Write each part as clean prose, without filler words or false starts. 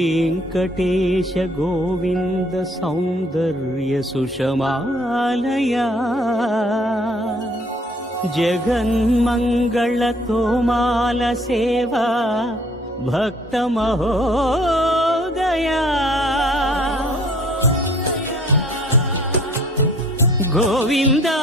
श्रीवेङ्कटेश गोविन्द सौन्दर्य सुषमालया जगन्मङ्गल तोमाल सेवा भक्त महोदया गोविन्दा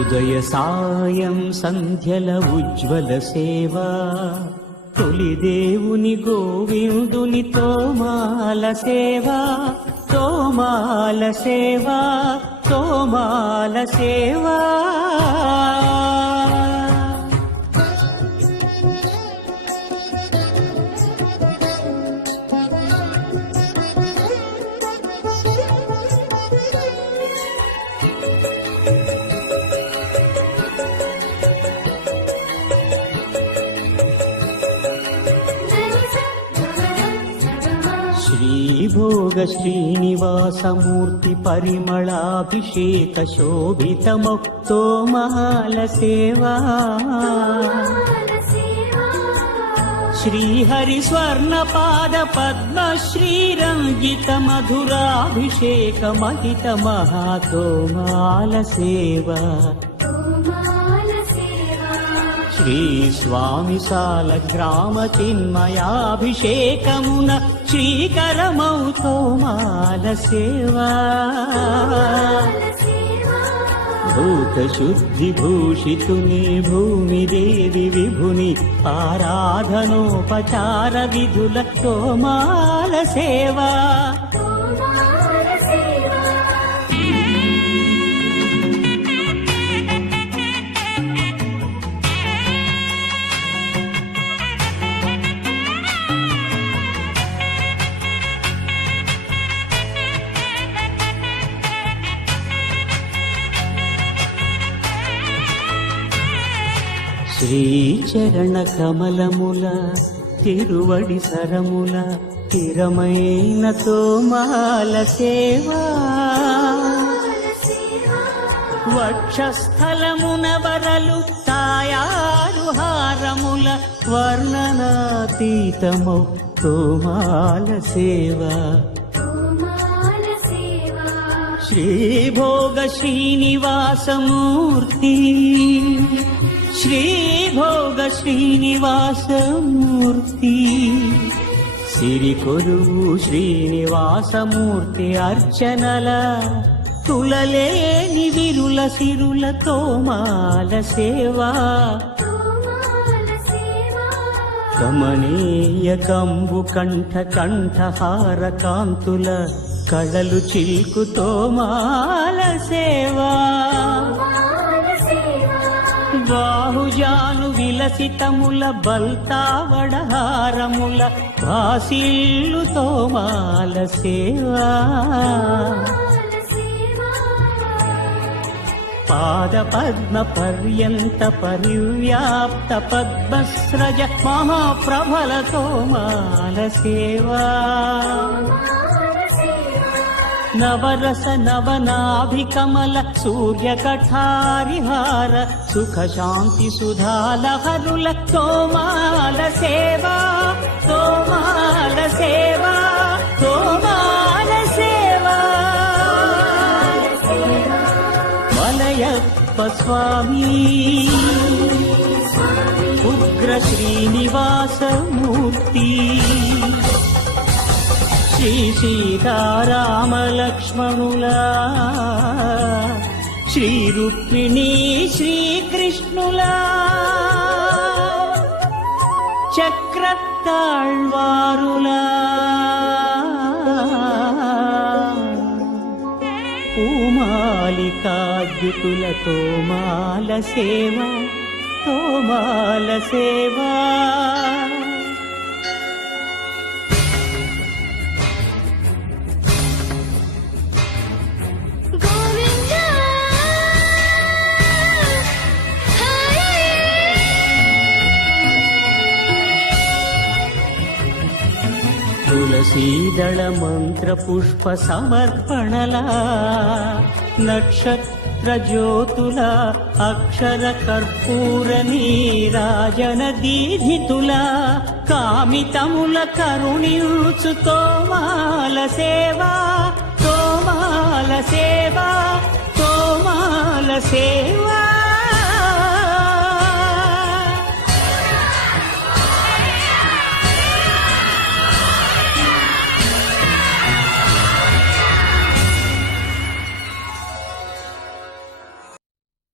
ఉదయ సాయం సంధ్యల ఉజ్వల సేవా తొలి దేవుని గోవిందుని తోమాల సేవా తోమాల సేవా తోమాల సేవా श्रीभोग श्रीनिवासमूर्ति परिमलाभिषेक शोभितमुक्तोमाल सेवा श्रीहरि स्वर्णपाद पद्म श्रीरञ्जित मधुराभिषेक महित महातोमाल सेवा श्री स्वामी साल ग्राम चिन्मयाभिषेकमुन श्रीकरमौ तोमाल सेवा भूत शुद्धि भूषितुनि भूमि देवी विभुनि आराधनोपचार विधुल तोमाल सेवा శ్రీచరణ కమలముల తిరువడి సరముల తిరమైన తోమాల సేవా వక్షస్థలమున వరలు తాయారు హారముల వర్ణనాతీతమౌ తోమాల సేవా श्रीभोग श्रीनिवासमूर्ति श्रीभोग श्रीनिवासमूर्ति सिरिकोलुवु श्रीनिवासमूर्ति अर्चनल तुललेनि विरुल सिरुल तोमाल सेवा कमनीय कंबु कंठ कंठहार कांतुल కళలు చిల్కు తోమాల సేవా బాహుజాను విలసితముల బల్తావడహారముల భాసిల్లు తోమాల సేవా పాద పద్మ పర్యంత పరివ్యాప్త పద్మస్రజ మహాప్రభల తోమాల సేవా नवरस नवनाभिकमल सूर्यकठारिहार सुख शांति सुधालहरुल तोमाल सेवा तोमाल सेवा तोमाल सेवा मलयप्प स्वामी उग्र श्रीनिवास मूर्ति श्री सीताराम लक्ष्मणुला श्री रुक्मिणी श्री कृष्णुला चक्रताळ्वारुला पूमालिकाद्युतुल तोमाल सेवा तोमाल सेवा తులసీదళ మంత్ర పుష్ప సమర్పణలా నక్షత్ర జ్యోతుల అక్షర కర్పూర నీరాజన దీధితుల కామితముల కరుణించు తోమాల సేవా తోమాల సేవా తోమాల సేవా